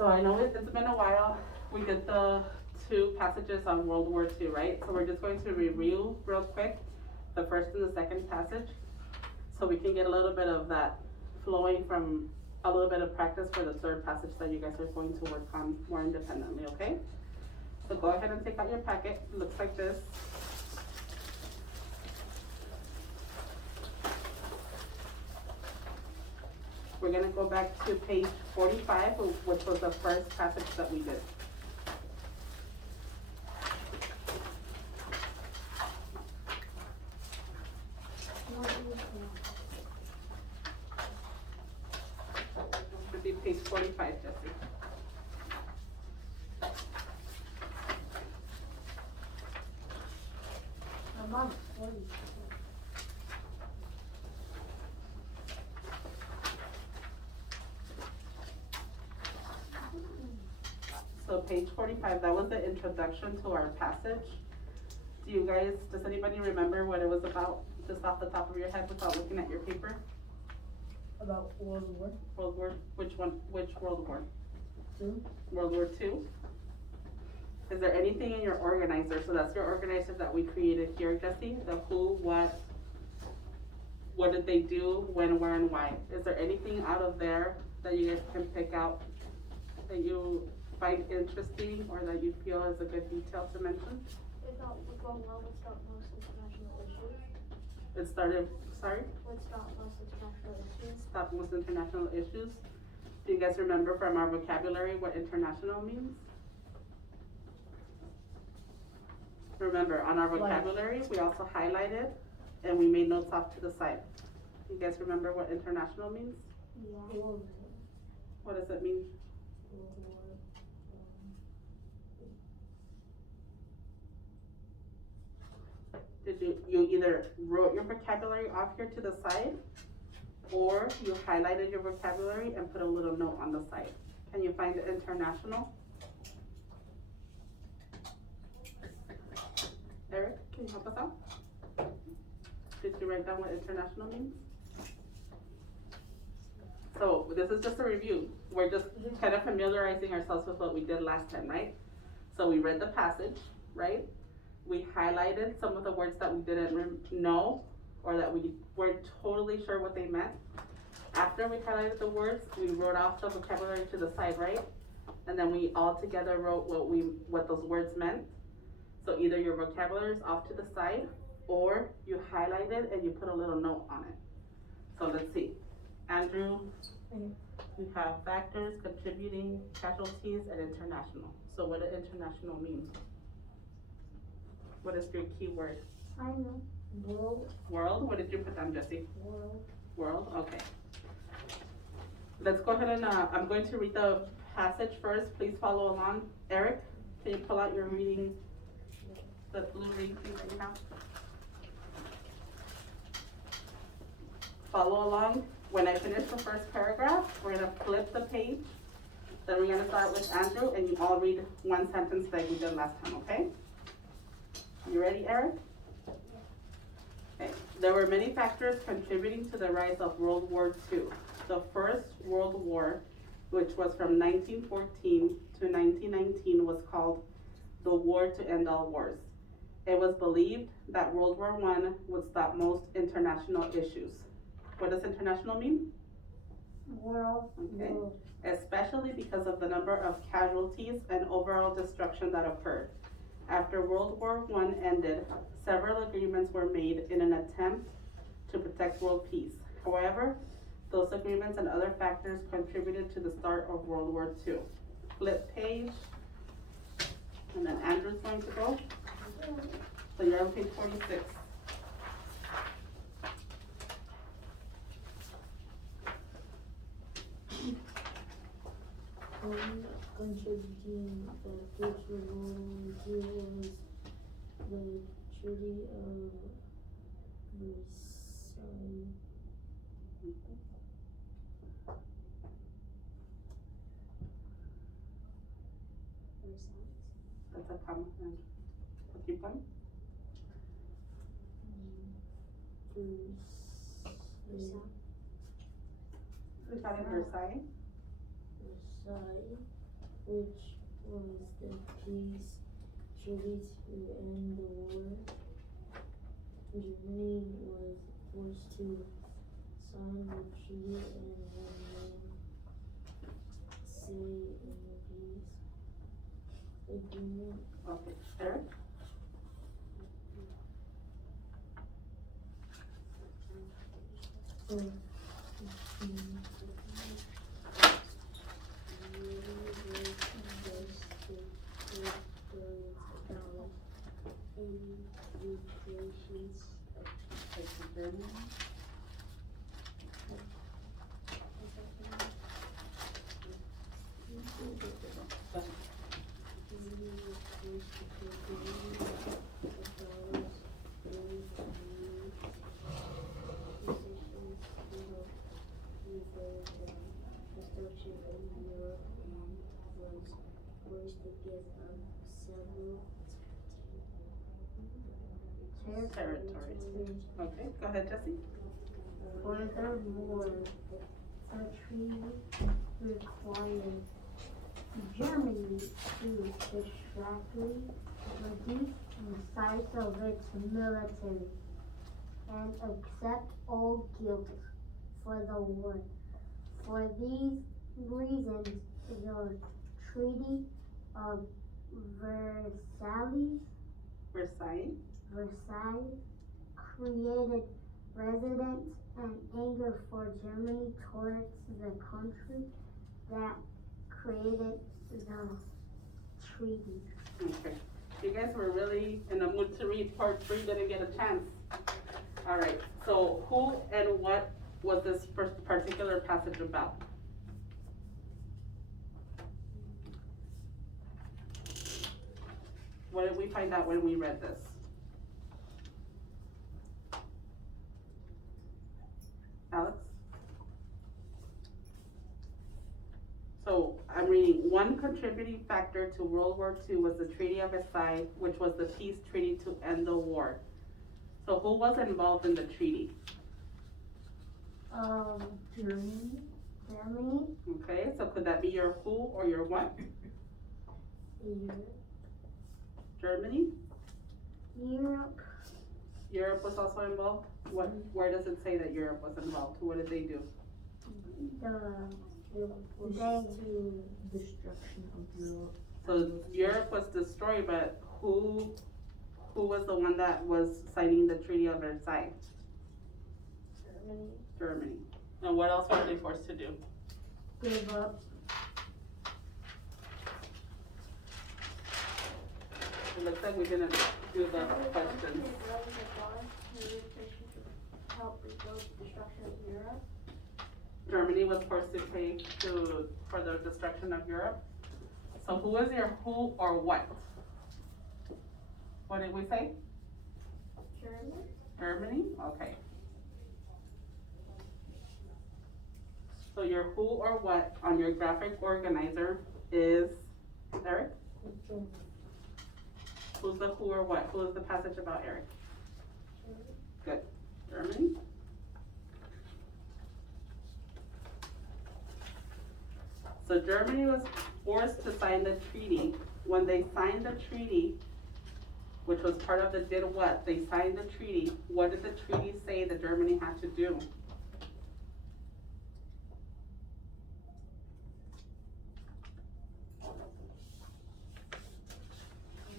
So I know it's been a while. We did the two passages on World War II, right? So we're just going to review real quick the first and the second passage so we can get a little bit of that flowing from a little bit of practice for the third passage that you guys are going to work on more independently, okay? So go ahead and take out your packet. It looks like this. We're gonna go back to page 45, which was the first passage that we did. Should be page 45, Jesse. I'm on 40. So page 45, that was the introduction to our passage. Does anybody remember what it was about, just off the top of your head without looking at your paper? About World War Which World War? II. World War II? Is there anything in your organizer, so that's your organizer that we created here, Jesse, the who, what did they do, when, where, and why? Is there anything out of there that you guys can pick out that you find interesting or that you feel is a good detail to mention? It got going well with stop most international issues. It started, sorry? With stop most international issues. Stop most international issues. Do you guys remember from our vocabulary what international means? Remember, on our vocabulary, we also highlighted and we made notes off to the side. You guys remember what international means? Yeah. What does it mean? Did you either wrote your vocabulary off here to the side, or you highlighted your vocabulary and put a little note on the side? Can you find international? Eric, can you help us out? Did you write down what international means? So this is just a review. We're just kind of familiarizing ourselves with what we did last time, right? So we read the passage, right? We highlighted some of the words that we didn't know or that we weren't totally sure what they meant. After we highlighted the words, we wrote off the vocabulary to the side, right? And then we all together wrote what those words meant. So either your vocabulary is off to the side or you highlight it and you put a little note on it. So let's see. Andrew, we have factors, contributing, casualties, and international. So what does international mean? What is your key word? I know. World. World? What did you put down, Jesse? World. World, okay. Let's go ahead and I'm going to read the passage first. Please follow along. Eric, can you pull out your reading, the blue reading thing that you have? Follow along. When I finish the first paragraph, we're gonna flip the page. Then we're gonna start with Andrew and you all read one sentence like we did last time, okay? You ready, Eric? Okay. There were many factors contributing to the rise of World War II. The First World War, which was from 1914 to 1919, was called the War to End All Wars. It was believed that World War I would stop most international issues. What does international mean? World. Okay. Especially because of the number of casualties and overall destruction that occurred. After World War I ended, several agreements were made in an attempt to protect world peace. However, those agreements and other factors contributed to the start of World War II. Flip page, and then Andrew's going to go. So you're on page 46. Contributing factors for World War II was the Treaty of Versailles. That's a comma. Keep going. Versailles. We got it Versailles. Versailles. which was the peace treaty to end the war. Germany was forced to sign the treaty and had no say in the peace agreement. Okay, Eric? So, Territories. Okay, go ahead, Jesse. Furthermore, the treaty required Germany to drastically reduce the size of its military and accept all guilt for the war. For these reasons, the Treaty of Versailles created resistance and anger for Germany towards the country that created the treaty. Okay. You guys were really in the mood to read part 3, didn't get a chance. Alright, so who and what was this first particular passage about? What did we find out when we read this? Alex? So I'm reading, one contributing factor to World War II was the Treaty of Versailles, which was the peace treaty to end the war. So who was involved in the treaty? Germany. Okay, so could that be your who or your what? Germany? Europe. Europe was also involved? What, where does it say that Europe was involved? What did they do? Destruction of Europe. So Europe was destroyed, but who was the one that was signing the Treaty of Versailles? Germany. And what else were they forced to do? Give up. It looks like we didn't do the questions. Help rebuild the destruction of Europe. Germany was forced to pay for the destruction of Europe. So who is your who or what? What did we say? Germany. Germany? Okay. So your who or what on your graphic organizer is, Eric? Who's the who or what? Who is the passage about, Eric? Good. Germany? So Germany was forced to sign the treaty. When they signed the treaty, which was part of the did what? They signed the treaty. What did the treaty say that Germany had to do?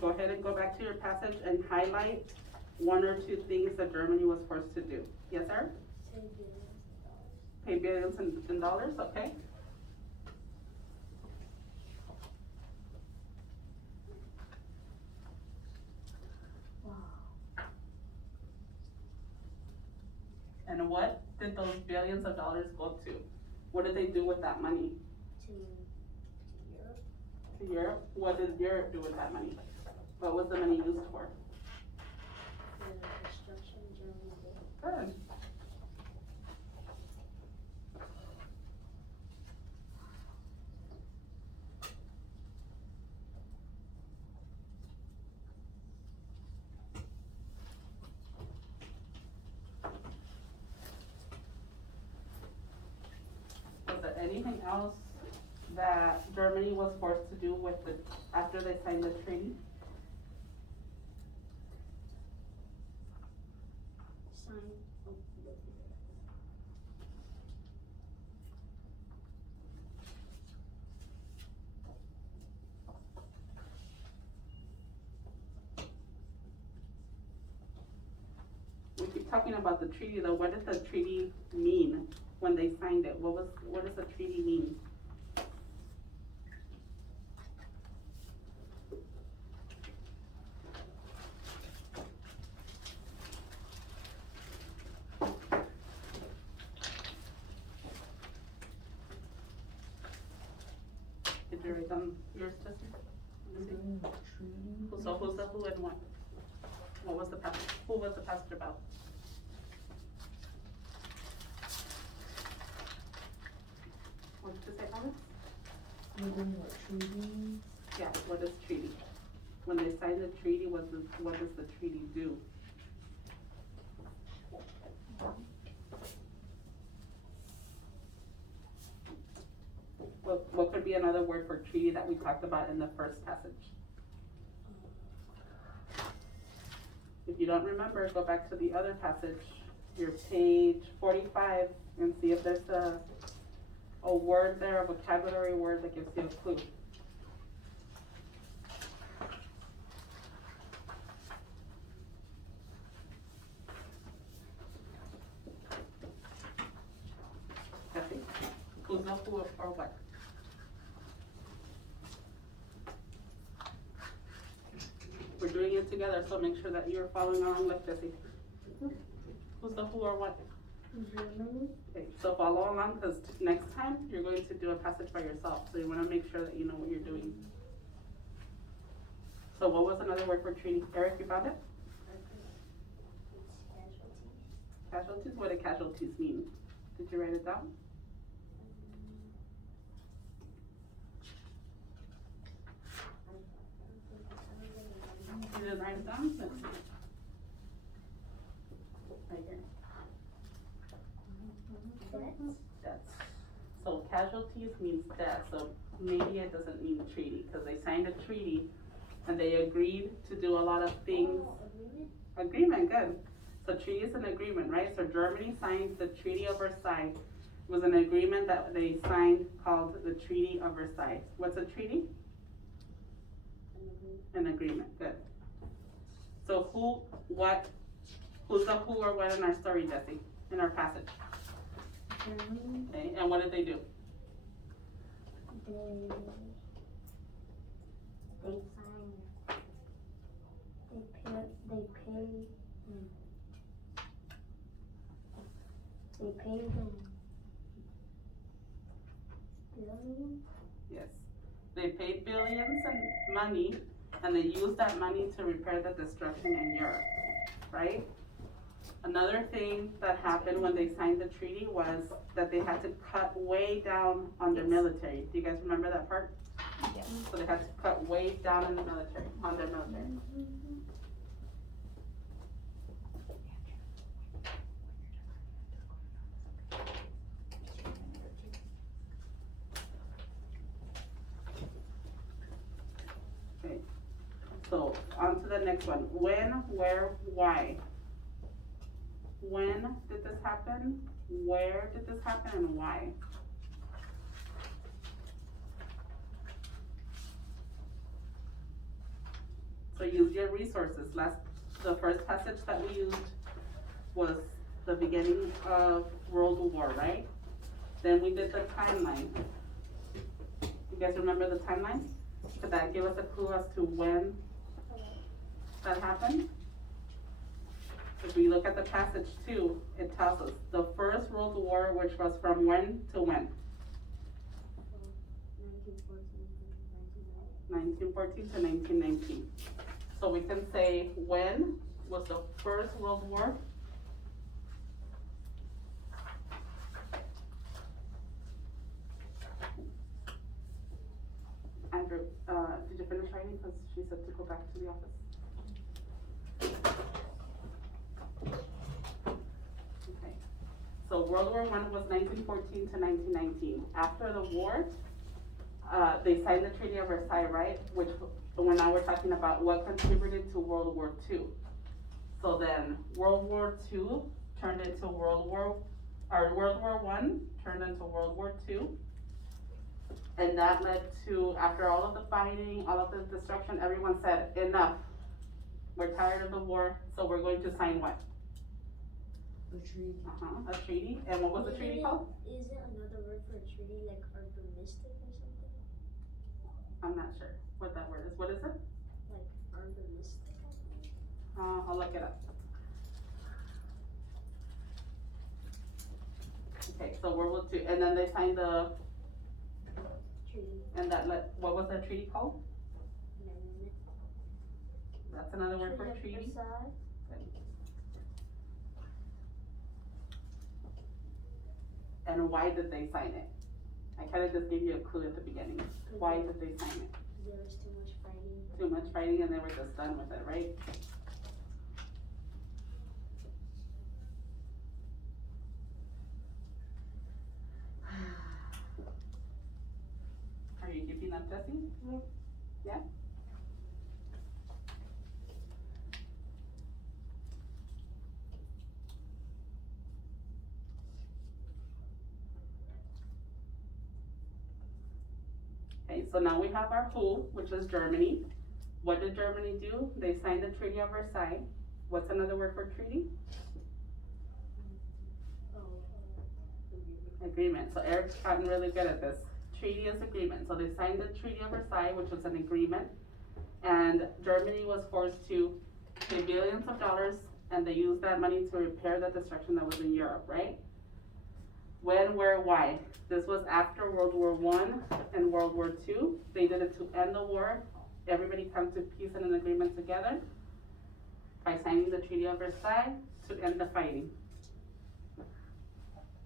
Go ahead and go back to your passage and highlight 1 or 2 things that Germany was forced to do. Yes, sir? Pay billions in dollars, okay? And what did those billions of dollars go to? What did they do with that money? To Europe? What did Europe do with that money? What was the money used for? Good. Was there anything else that Germany was forced to do with the, after they signed the treaty? Sign. We keep talking about the treaty though. What did the treaty mean when they signed it? What does the treaty mean? Did you write down yours, Justin? So who's the who and what? What was the passage? Who was the passage about? What did you say, Alex? Treaty. Yeah, what is treaty? When they sign the treaty, what does the treaty do? What could be another word for treaty that we talked about in the first passage? If you don't remember, go back to the other passage, your page 45, and see if there's a word there, a vocabulary word that gives you a clue. Kathy, who's not who or what? We're doing it together, so make sure that you're following along with Jesse. Who's the who or what? Germany. Okay, so follow along, because next time you're going to do a passage by yourself, so you want to make sure that you know what you're doing. So what was another word for treaty? Eric, you found it? Casualties? What do casualties mean? Did you write it down? You didn't write it down? Let's see. Right here. Deaths. So casualties means death, so maybe it doesn't mean treaty, because they signed a treaty and they agreed to do a lot of things. Agreement, good. So treaty is an agreement, right? So Germany signed the Treaty of Versailles. It was an agreement that they signed called the Treaty of Versailles. What's a treaty? An agreement, good. So who's the who or what in our story, Jesse, in our passage? Germany. Okay, and what did they do? They signed. They paid. They paid them billions. Yes. They paid billions in money, and they used that money to repair the destruction in Europe, right? Another thing that happened when they signed the treaty was that they had to cut way down on their military. Do you guys remember that part? Yes. So they had to cut way down on the military, on their military. Okay. So on to the next one. When, where, why? When did this happen? Where did this happen, and why? So use your resources. The first passage that we used was the beginning of World War, right? Then we did the timeline. You guys remember the timeline? Could that give us a clue as to when that happened? If we look at the passage too, it tells us the First World War, which was from when to when? 1914 to 1919. So we can say when was the First World War? Andrew, did you finish writing? Because she said to go back to the office. Okay. So World War I was 1914 to 1919. After the war, they signed the Treaty of Versailles, right? Which, when now we're talking about what contributed to World War II. So then World War II turned into World War I turned into World War II. And that led to, after all of the fighting, all of the destruction, everyone said, enough. We're tired of the war, so we're going to sign what? A treaty. A treaty. And what was the treaty called? Is it another word for a treaty, like arboristic or something? I'm not sure what that word is. What is it? Like arboristic, I think. I'll look it up. Okay, so World War II, and then they signed the, Treaty. and what was that treaty called? Amendment. That's another word for Treaty of treaty. Versailles. And why did they sign it? I kind of just gave you a clue at the beginning. Why did they sign it? There was too much fighting. Too much fighting and they were just done with it, right? Are you keeping up, Jessie? Yeah? Okay, so now we have our who, which is Germany. What did Germany do? They signed the Treaty of Versailles. What's another word for treaty? Agreement. So Eric's gotten really good at this. Treaty is agreement. So they signed the Treaty of Versailles, which was an agreement. And Germany was forced to pay billions of dollars, and they used that money to repair the destruction that was in Europe, right? When, where, why? This was after World War I and World War II. They did it to end the war. Everybody come to peace and an agreement together by signing the Treaty of Versailles to end the fighting.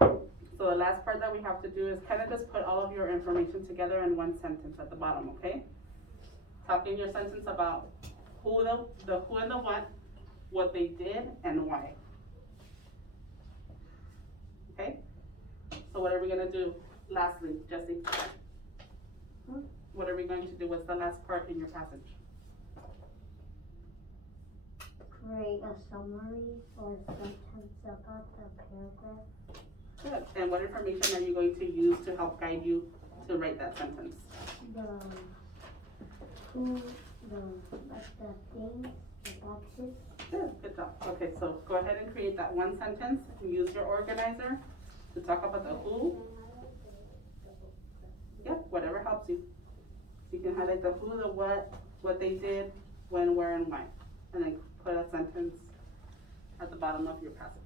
So the last part that we have to do is kind of just put all of your information together in one sentence at the bottom, okay? Talk in your sentence about who the who and the what they did and why. Okay? So what are we gonna do lastly, Jessie? What are we going to do? What's the last part in your passage? Create a summary or sentence about the paragraph. Good. And what information are you going to use to help guide you to write that sentence? The who, like the things, the boxes. Good job. Okay, so go ahead and create that one sentence and use your organizer to talk about the who. Yep, whatever helps you. You can highlight the who, the what they did, when, where, and why. And then put a sentence at the bottom of your passage.